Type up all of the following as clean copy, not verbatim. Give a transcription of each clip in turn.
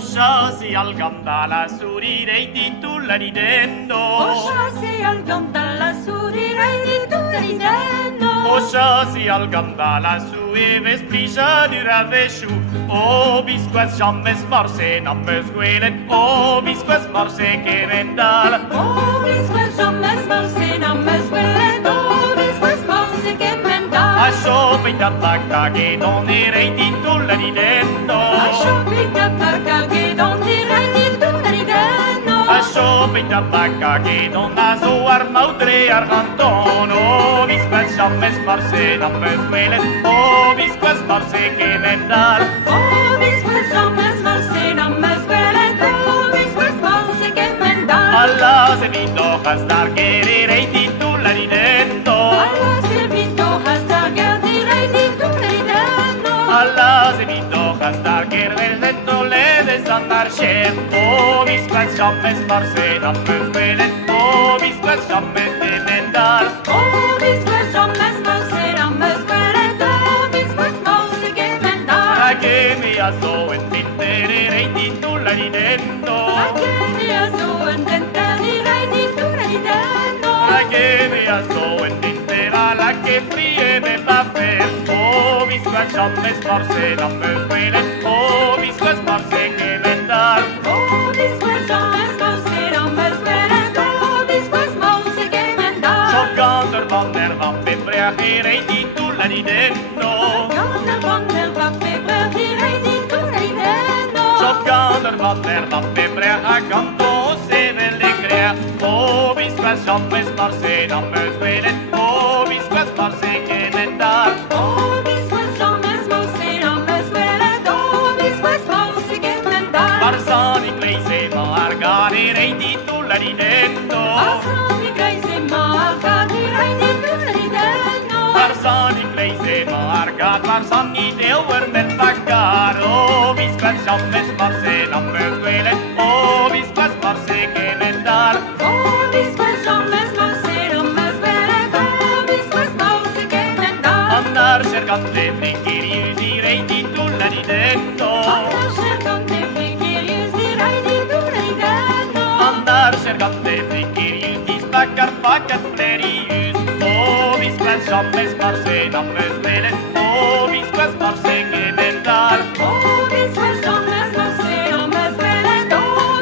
chassi al gandala surirei di tulla ridendo. Chassi al gandala surirei di tulla ridendo. Chassi al gandala su e vespriscia du ravesciu. Bisquas jammes morse non me squelen. Bisquas morse che vendala. Bisquas jammes morse non me squelen. Bisquas morse che vendala. A shopping da bacca che non direi di tulla ridendo. A shopping da bacca che non direi di tulla ridendo. A shopping da bacca che non ha su armaudre argantono. Bisquas jammes morse non me squelen. Bisquas morse che vendala. Bisquas jammes morse non me squelen. Bisquas morse che vendala. Alla se vito hastar che direi di tulla ridendo. Alla se vito hastar che direi di tulla ridendo. Alla se vito hastar che redento le de San Marche. Bisquas jammes morse non me squelen. Bisquas jammes de vendala. Bisquas jammes morse non me squelen. Bisquas morse che vendala. Che mi ha so intenderei di tulla ridendo. Che mi ha so intenderei di tulla ridendo. Che mi ha so intendera la che frie me va fer. Bisquas jammes morse non me squelen. Bisquas morse che vendala. Bisquas jammes morse non me squelen. Bisquas morse che vendala. Giocando van der van febbracherei di tulla ridendo. Giocando van der van febbracherei di tulla ridendo. Giocando van der van febbracherei se velle crea. Bisquas jammes morse non me squelen. Bisquas morse che vendala. Bisquas jammes morse non me squelen. Bisquas morse che vendala. Barzani pleise margarerei di tulla ridendo. Barzani pleise margarerei di tulla ridendo. Barzani pleise margat, Barzani deuer men pagaro. Bisquas jammes morse non me squelen. Bisquas morse che vendala. Bisquas jammes morse non me squelen. Bisquas morse che vendala. Andar cercante friccheri direi di tulla ridendo. Andar cercante friccheri direi di tulla ridendo. Andar cercante friccheri di spaccar pacat flerius. Bisquas jammes morse non me squelen. Bisquas morse che vendala. Bisquas jammes morse non me squelen.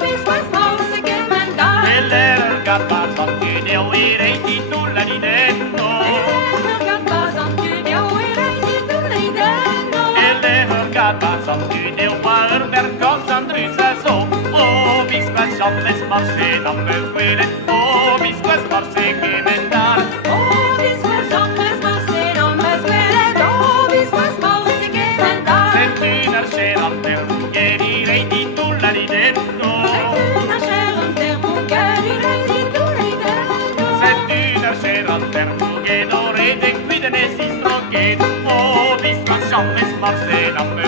Bisquas morse che vendala. E l'er gabbazan che deu irei di tulla ridendo. Gabbazan che deu irei di tulla ridendo. E l'er gabbazan che deu par per cosa andrisa so. Bisquas jammes morse non me squelen. Bisquas morse che vendala. Bisquas jammes morse non me squelen. Bisquas morse che vendala. Senti una scena per che direi di tulla ridendo. Una scera per direi di tulla ridendo. Senti una scena per che non rede qui de ne si stronghe. Bisquas jammes morse non me